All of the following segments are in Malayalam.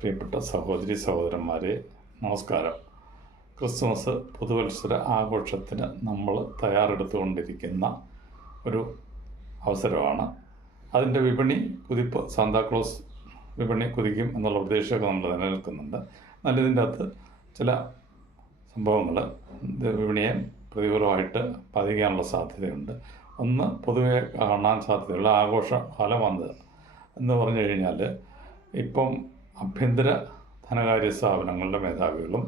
പ്രിയപ്പെട്ട സഹോദരി സഹോദരന്മാരെ നമസ്കാരം. ക്രിസ്മസ് പുതുവത്സര ആഘോഷത്തിന് നമ്മൾ തയ്യാറെടുത്തുകൊണ്ടിരിക്കുന്ന ഒരു അവസരമാണ്. അതിന്റെ വിപണി കുതിപ്പ് സാന്താക്ലോസ് വിപണി കുതിക്കും എന്നുള്ള പ്രതീക്ഷയൊക്കെ നമ്മൾ നിലനിൽക്കുന്നുണ്ട്. എന്നാൽ ഇതിന്റെ അകത്ത് ചില സംഭവങ്ങൾ വിപണിയെ പ്രതികൂലമായിട്ട് ബാധിക്കാനുള്ള സാധ്യതയുണ്ട്. ഒന്ന് പൊതുവെ കാണാൻ സാധ്യതയുള്ള ആഘോഷ കാലം വന്നത്. എന്ന് പറഞ്ഞു കഴിഞ്ഞാൽ ഇപ്പം ആഭ്യന്തര ധനകാര്യ സ്ഥാപനങ്ങളുടെ മേധാവികളും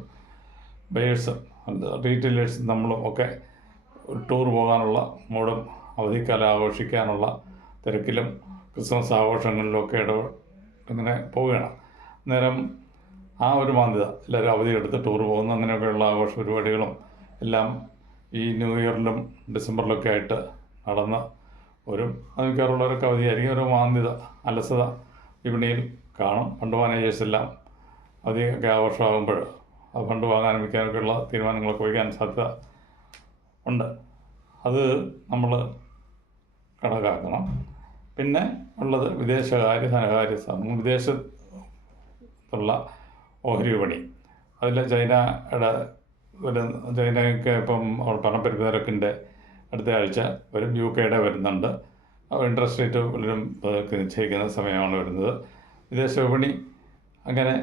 ബയേഴ്സ് റീറ്റെയിലേഴ്സ് നമ്മളും ഒക്കെ ടൂർ പോകാനുള്ള മൂടും അവധിക്കാലം ആഘോഷിക്കാനുള്ള തിരക്കിലും ക്രിസ്മസ് ആഘോഷങ്ങളിലൊക്കെ ഇട ഇങ്ങനെ പോവുകയാണ്. അന്നേരം ആ ഒരു മാന്യത എല്ലാവരും അവധിയെടുത്ത് ടൂർ പോകുന്നു അങ്ങനെയൊക്കെയുള്ള ആഘോഷ പരിപാടികളും എല്ലാം ഈ ന്യൂ ഇയറിലും ഡിസംബറിലൊക്കെ ആയിട്ട് നടന്ന് ഒരു അത് മിക്കവാറുള്ളവരൊക്കെ അവധിയായിരിക്കും. ഒരു മാന്യത അലസത വിപണിയിൽ കാണും. ഫണ്ട് മാനേജേഴ്സ് എല്ലാം അധികം ആഘോഷമാകുമ്പോൾ ആ ഫണ്ട് വാങ്ങാനും വിൽക്കാനൊക്കെയുള്ള തീരുമാനങ്ങളൊക്കെ വയ്ക്കാൻ സാധ്യത ഉണ്ട്. അത് നമ്മൾ കണക്കാക്കണം. പിന്നെ ഉള്ളത് വിദേശകാര്യ ധനകാര്യ വിദേശത്തുള്ള ഓഹരി വിപണി അതിൽ ചൈനയുടെ ഒരു ചൈനയൊക്കെ ഇപ്പം പണപ്പെരുപ്പ് നിരക്കിന്റെ അടുത്ത ആഴ്ച വരും. യു കെയുടെ വരുന്നുണ്ട്. ഇൻട്രസ്റ്റ് റേറ്റ് പലരും നിശ്ചയിക്കുന്ന സമയമാണ് വരുന്നത്. വിദേശ വിപണി അങ്ങനെ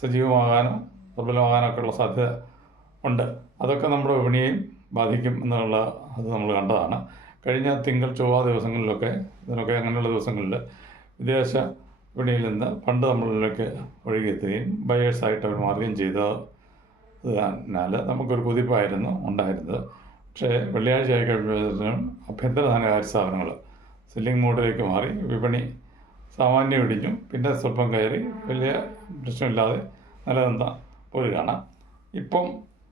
സജീവമാകാനും ദുർബലമാകാനൊക്കെ ഉള്ള സാധ്യത ഉണ്ട്. അതൊക്കെ നമ്മുടെ വിപണിയെയും ബാധിക്കും എന്നുള്ള അത് നമ്മൾ കണ്ടതാണ്. കഴിഞ്ഞ തിങ്കൾ ചൊവ്വ ദിവസങ്ങളിലൊക്കെ ഇതിനൊക്കെ അങ്ങനെയുള്ള ദിവസങ്ങളിൽ വിദേശ വിപണിയിൽ നിന്ന് ഫണ്ട് നമ്മളിലേക്ക് ഒഴുകിയെത്തുകയും ബയേഴ്സായിട്ട് അവർ മാറുകയും ചെയ്തതിനാൽ നമുക്കൊരു കുതിപ്പായിരുന്നു ഉണ്ടായിരുന്നത്. പക്ഷേ വെള്ളിയാഴ്ച ആയി കഴിയുമ്പോഴത്തേനും ആഭ്യന്തര ധനകാര്യ സ്ഥാപനങ്ങൾ സെല്ലിംഗ് മോഡിലേക്ക് മാറി വിപണി സാമാന്യം ഇടിഞ്ഞു പിന്നെ സ്വല്പം കയറി വലിയ പ്രശ്നമില്ലാതെ നിലനിന്ന ഒരു കാണാം ഇപ്പം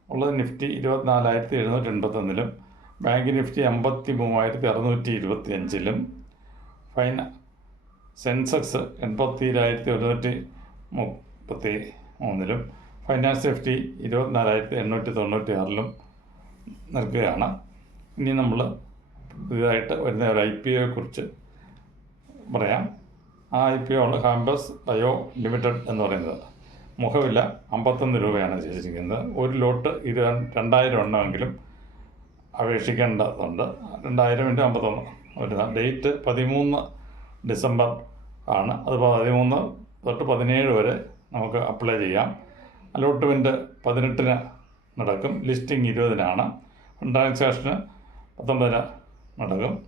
ഉള്ളത് നിഫ്റ്റി ഇരുപത്തിനാലായിരത്തി എഴുന്നൂറ്റി എൺപത്തൊന്നിലും ബാങ്ക് നിഫ്റ്റി അമ്പത്തി മൂവായിരത്തി അറുന്നൂറ്റി ഇരുപത്തി അഞ്ചിലും ഫൈന സെൻസെക്സ് എൺപത്തിരായിരത്തി ഒരുന്നൂറ്റി മുപ്പത്തി മൂന്നിലും ഫൈനാൻസ് നിഫ്റ്റി ഇരുപത്തിനാലായിരത്തി എണ്ണൂറ്റി തൊണ്ണൂറ്റി ആറിലും നിൽക്കുകയാണ്. ഇനി നമ്മൾ പുതിയതായിട്ട് വരുന്ന ഒരു ഐ പി ഒയെക്കുറിച്ച് പറയാം. ആ ഐ പി ഒ ആണ് ഹാമ്പസ് ബയോ ലിമിറ്റഡ് എന്ന് പറയുന്നത്. മുഖവില അമ്പത്തൊന്ന് രൂപയാണ് ചേച്ചിരിക്കുന്നത് ഒരു ലോട്ട് ഇരു രണ്ടായിരം എണ്ണമെങ്കിലും അപേക്ഷിക്കേണ്ടതുണ്ട്. രണ്ടായിരം ഇന്റു അമ്പത്തൊന്ന്. വരുന്ന ഡേറ്റ് പതിമൂന്ന് ഡിസംബർ ആണ്. അത് പതിമൂന്ന് തൊട്ട് പതിനേഴ് വരെ നമുക്ക് അപ്ലൈ ചെയ്യാം. അലോട്ട്മെന്റ് പതിനെട്ടിന് നടക്കും. ലിസ്റ്റിംഗ് ഇരുപതിനാണ്. ട്രാൻസാക്ഷന് പത്തൊമ്പതിന് നടക്കും.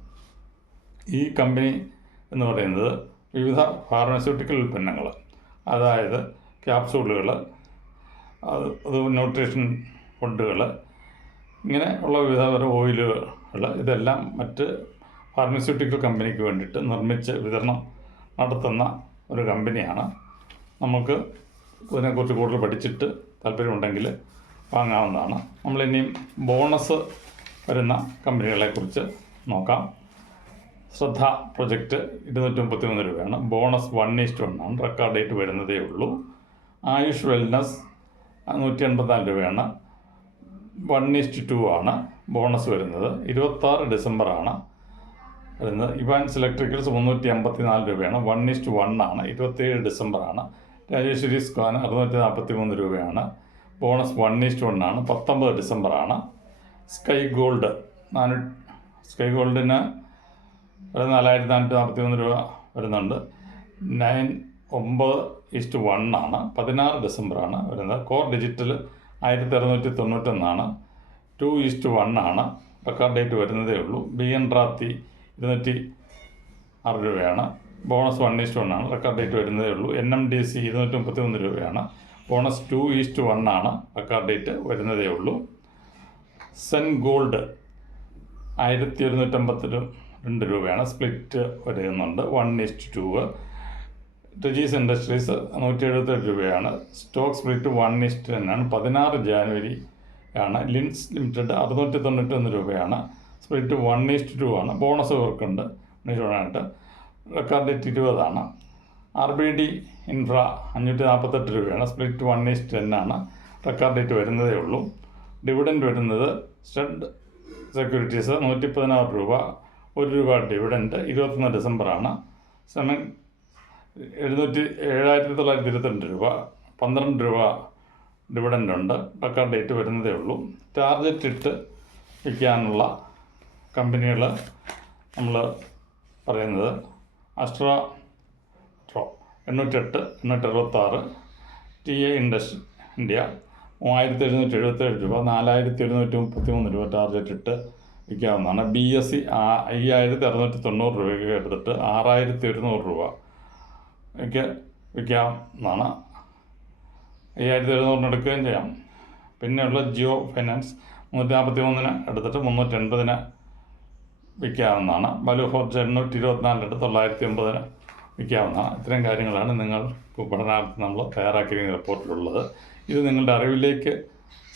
ഈ കമ്പനി എന്ന് പറയുന്നത് വിവിധ ഫാർമസ്യൂട്ടിക്കൽ ഉൽപ്പന്നങ്ങൾ അതായത് ക്യാപ്സൂളുകൾ അത് ന്യൂട്രീഷൻ ഫുഡുകൾ ഇങ്ങനെ ഉള്ള വിവിധ ഓയിലുകൾ ഇതെല്ലാം മറ്റ് ഫാർമസ്യൂട്ടിക്കൽ കമ്പനിക്ക് വേണ്ടിയിട്ട് നിർമ്മിച്ച് വിതരണം നടത്തുന്ന ഒരു കമ്പനിയാണ് നമുക്ക് ഇതിനെക്കുറിച്ച് കൂടുതൽ പഠിച്ചിട്ട് താല്പര്യമുണ്ടെങ്കിൽ വാങ്ങാവുന്നതാണ്. നമ്മളിനിയും ബോണസ് വരുന്ന കമ്പനികളെക്കുറിച്ച് നോക്കാം. ശ്രദ്ധ പ്രൊജക്റ്റ് ഇരുന്നൂറ്റി മുപ്പത്തി മൂന്ന് രൂപയാണ്. Bonus one is to one ആണ്. റെക്കോർഡ് ഡേറ്റ് വരുന്നതേ ഉള്ളൂ. ആയുഷ് വെൽനസ് നൂറ്റി എൺപത്തിനാല് രൂപയാണ് വൺ ഈസ്റ്റ് ടു ആണ് ബോണസ് വരുന്നത്. ഇരുപത്താറ് ഡിസംബറാണ് വരുന്നത്. ഇവാൻസ് ഇലക്ട്രിക്കൽസ് മുന്നൂറ്റി അമ്പത്തി നാല് രൂപയാണ് വൺ ഈസ്റ്റ് വൺ ആണ്. ഇരുപത്തേഴ് ഡിസംബറാണ് രാജേശ്വരി സ്ക്വാൻ അറുന്നൂറ്റി നാൽപ്പത്തി മൂന്ന് രൂപയാണ്. ബോണസ് വൺ ഈസ്റ്റ് വൺ ആണ്. പത്തൊമ്പത് ഡിസംബറാണ് സ്കൈ ഗോൾഡ് നാനൂ സ്കൈ ഗോൾഡിന് ഒരു നാലായിരത്തി നാനൂറ്റി നാൽപ്പത്തി മൂന്ന് രൂപ വരുന്നുണ്ട്. നയൻ ഒമ്പത് ഈസ്റ്റ് വണ്ണാണ് പതിനാറ് ഡിസംബറാണ് വരുന്നത്. കോർ ഡിജിറ്റൽ ആയിരത്തി അറുന്നൂറ്റി തൊണ്ണൂറ്റൊന്നാണ് ടു ഈസ്റ്റ് വണ്ണാണ് റെക്കോർഡ് ഡേറ്റ് വരുന്നതേ ഉള്ളൂ. ബി എൻ റാത്തി ഇരുന്നൂറ്റി ആറ് രൂപയാണ്. Bonus one east വണ്ണാണ് record date വരുന്നതേ ഉള്ളൂ. എൻ എം ഡി സി ഇരുന്നൂറ്റി മുപ്പത്തി മൂന്ന് രൂപയാണ്. Bonus two east വണ്ണാണ് record date വരുന്നതേ ഉള്ളൂ. സെൻ ഗോൾഡ് ആയിരത്തി ഒരുന്നൂറ്റമ്പത്തി രണ്ട് രൂപയാണ്. സ്പ്ലിറ്റ് വരുന്നുണ്ട്. വൺ ഈസ്റ്റ് ടു ടജീസ് ഇൻഡസ്ട്രീസ് നൂറ്റി എഴുപത്തെട്ട് രൂപയാണ്. സ്റ്റോക്ക് സ്പ്ലിറ്റ് വൺ ഈസ്റ്റ് തന്നെയാണ് പതിനാറ് ജാനുവരി ആണ്. ലിൻസ് ലിമിറ്റഡ് അറുന്നൂറ്റി തൊണ്ണൂറ്റൊന്ന് രൂപയാണ് split one is to two ആണ്. ബോണസ് ഇവർക്കുണ്ട്. ഉണ്ട് റെക്കോർഡ് ഡേറ്റ് ഇരുപതാണ്. ആർ ബി ഡി ഇൻഫ്ര അഞ്ഞൂറ്റി നാൽപ്പത്തെട്ട് രൂപയാണ്. Split one is to ten ആണ്. റെക്കോർഡ് ഡേറ്റ് വരുന്നതേ ഉള്ളൂ. ഡിവിഡൻഡ് വരുന്നത് സ്റ്റഡ് സെക്യൂരിറ്റീസ് നൂറ്റി പതിനാറ് രൂപ. ഒരു രൂപ ഡിവിഡന്റ് ഇരുപത്തൊന്ന് ഡിസംബറാണ്. സെമൻ എഴുന്നൂറ്റി ഏഴായിരത്തി തൊള്ളായിരത്തി ഇരുപത്തിരണ്ട് രൂപ. പന്ത്രണ്ട് രൂപ ഡിവിഡന്റ് ഉണ്ട് ഡക്കാർ ഡേറ്റ് വരുന്നതേ ഉള്ളൂ. ടാർഗറ്റ് ഇട്ട് വിൽക്കാനുള്ള കമ്പനികൾ നമ്മൾ പറയുന്നത് അസ്ട്ര ട്രോ എണ്ണൂറ്റെട്ട് എണ്ണൂറ്റി അറുപത്താറ് ടി എ ഇൻഡസ് ഇന്ത്യ മൂവായിരത്തി എഴുന്നൂറ്റി എഴുപത്തേഴ് രൂപ നാലായിരത്തി എഴുന്നൂറ്റി മുപ്പത്തി മൂന്ന് രൂപ ടാർഗറ്റ് ഇട്ട് വിൽക്കാവുന്നതാണ് ബി എസ് സി അയ്യായിരത്തി അറുന്നൂറ്റി തൊണ്ണൂറ് രൂപയ്ക്ക് എടുത്തിട്ട് ആറായിരത്തി ഒരുന്നൂറ് രൂപ ഒക്കെ വിൽക്കാവുന്നതാണ് അയ്യായിരത്തി എഴുന്നൂറിന് എടുക്കുകയും ചെയ്യാം. പിന്നെയുള്ള ജിയോ ഫൈനാൻസ് മുന്നൂറ്റി നാൽപ്പത്തി മൂന്നിന് എടുത്തിട്ട് മുന്നൂറ്റി എൺപതിന് വിൽക്കാവുന്നതാണ് ബലു ഫോർജ് എണ്ണൂറ്റി ഇരുപത്തിനാലിനെടുത്ത് തൊള്ളായിരത്തി ഒമ്പതിന് വിൽക്കാവുന്നതാണ് ഇത്തരം കാര്യങ്ങളാണ് നിങ്ങൾ പഠനാർത്ഥം നമ്മൾ തയ്യാറാക്കിയിരിക്കുന്ന റിപ്പോർട്ടിലുള്ളത് ഇത് നിങ്ങളുടെ അറിവിലേക്ക്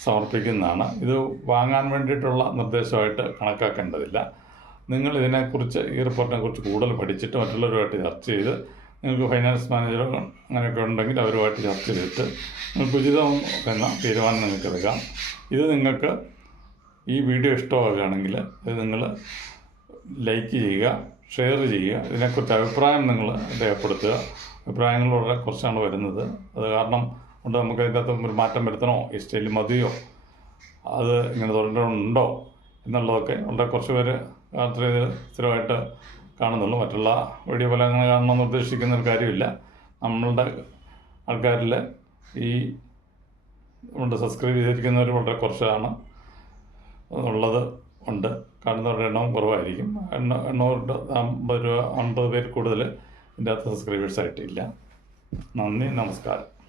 സമർപ്പിക്കുന്നതാണ്. ഇത് വാങ്ങാൻ വേണ്ടിയിട്ടുള്ള നിർദ്ദേശമായിട്ട് കണക്കാക്കേണ്ടതില്ല. നിങ്ങൾ ഇതിനെക്കുറിച്ച് ഈ റിപ്പോർട്ടിനെ കുറിച്ച് കൂടുതൽ പഠിച്ചിട്ട് മറ്റുള്ളവരുമായിട്ട് ചർച്ച ചെയ്ത് നിങ്ങൾക്ക് ഫൈനാൻസ് മാനേജറോ അങ്ങനെയൊക്കെ ഉണ്ടെങ്കിൽ അവരുമായിട്ട് ചർച്ച ചെയ്തിട്ട് നിങ്ങൾക്ക് ഉചിതം എന്ന തീരുമാനം നിങ്ങൾക്ക് എടുക്കാം. ഇത് നിങ്ങൾക്ക് ഈ വീഡിയോ ഇഷ്ടമാകുകയാണെങ്കിൽ ഇത് നിങ്ങൾ ലൈക്ക് ചെയ്യുക ഷെയർ ചെയ്യുക. ഇതിനെക്കുറിച്ച് അഭിപ്രായം നിങ്ങൾ രേഖപ്പെടുത്തുക. അഭിപ്രായങ്ങൾ വളരെ കുറച്ചാണ് വരുന്നത്. അത് കാരണം കൊണ്ട് നമുക്ക് അതിന്റെ അകത്ത് ഒരു മാറ്റം വരുത്തണോ? ഈ സ്റ്റൈൽ മതിയോ? അത് ഇങ്ങനെ തുടരേണ്ടതുണ്ടോ? എന്നുള്ളതൊക്കെ വളരെ കുറച്ച് പേര് യാത്ര ചെയ്ത് സ്ഥിരമായിട്ട് കാണുന്നുള്ളൂ. മറ്റുള്ള വീഡിയോ പോലെ അങ്ങനെ കാണണമെന്ന് ഉദ്ദേശിക്കുന്ന ഒരു കാര്യമില്ല. നമ്മളുടെ ആൾക്കാരിൽ ഈ ഉണ്ട്. സബ്സ്ക്രൈബ് ചെയ്തിരിക്കുന്നവർ വളരെ കുറച്ചാണ് ഉള്ളത് ഉണ്ട്. കാണുന്നവരുടെ എണ്ണവും കുറവായിരിക്കും. എണ്ണ എണ്ണൂറ് അമ്പത് രൂപ അമ്പത് പേർ കൂടുതൽ ഇതിന്റെ അകത്ത് സബ്സ്ക്രൈബേഴ്സ് ആയിട്ടില്ല. നന്ദി നമസ്കാരം.